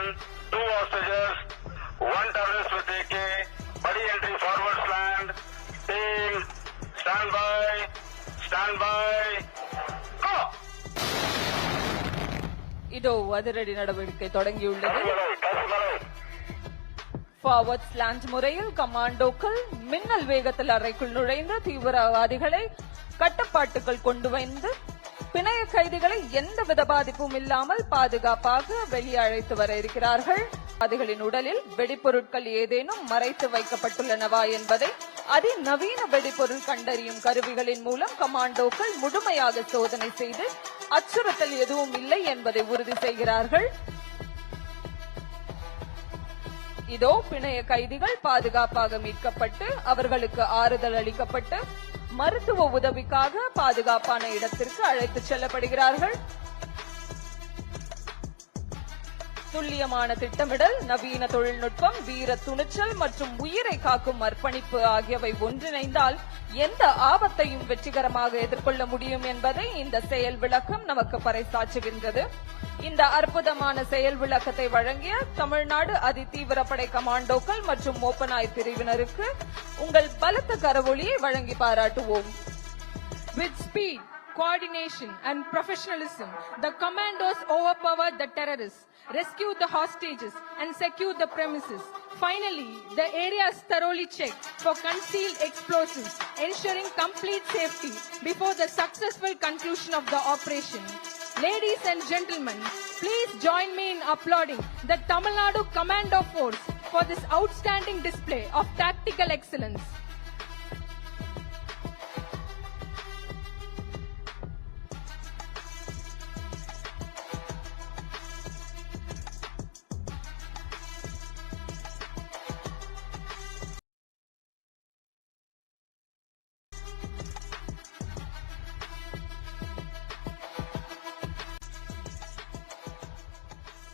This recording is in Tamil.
1, 2 hostages, 1 terrorist with AK, buddy entry forward slant, team, stand by, go! இதோ அதிரடி நடவடிக்கை தொடங்கியுள்ளது. ஃபார்வர்ட் ஸ்லாண்ட் முறையில் கமாண்டோக்கள் மின்னல் வேகத்தில் அறைக்குள் நுழைந்து தீவிரவாதிகளை கட்டுப்பாட்டுக்குள் கொண்டு வந்து பிணைய கைதிகளை எந்தவித பாதிப்பும் இல்லாமல் பாதுகாப்பாக வெளியே அழைத்து வர இருக்கிறார்கள். அதிகளின் உடலில் வெடிப்பொருட்கள் ஏதேனும் மறைத்து வைக்கப்பட்டுள்ளனவா என்பதை அதிநவீன வெடிப்பொருள் கண்டறியும் கருவிகளின் மூலம் கமாண்டோக்கள் முழுமையாக சோதனை செய்து அச்சுறுத்தல் எதுவும் இல்லை என்பதை உறுதி செய்கிறார்கள். இதோ பிணைய கைதிகள் பாதுகாப்பாக மீட்கப்பட்டு அவர்களுக்கு ஆறுதல் அளிக்கப்பட்டு மருத்துவ உதவிக்காக பாதுகாப்பான இடத்திற்கு அழைத்துச் செல்லப்படுகிறார்கள். துல்லியமான திட்டமிடல், நவீன தொழில்நுட்பம், வீர துணிச்சல் மற்றும் உயிரை காக்கும் அர்ப்பணிப்பு ஆகியவை ஒன்றிணைந்தால் எந்த ஆபத்தையும் வெற்றிகரமாக எதிர்கொள்ள முடியும் என்பதை இந்த செயல் விளக்கம் நமக்கு பறைசாற்றுகின்றது. இந்த அற்புதமான செயல் விளக்கத்தை வழங்கிய தமிழ்நாடு அதிதீவிரப்படை கமாண்டோக்கள் மற்றும் மோப்பனாய் பிரிவினருக்கு உங்கள் பலத்த கரவொலியை வழங்கி பாராட்டுவோம். With speed, coordination and professionalism, the commandos overpowered the terrorists, rescued the hostages and secured the premises. Finally, the area is thoroughly checked for concealed explosives, ensuring complete safety before the successful conclusion of the operation. Ladies and gentlemen, please join me in applauding the Tamil Nadu Commando Force for this outstanding display of tactical excellence.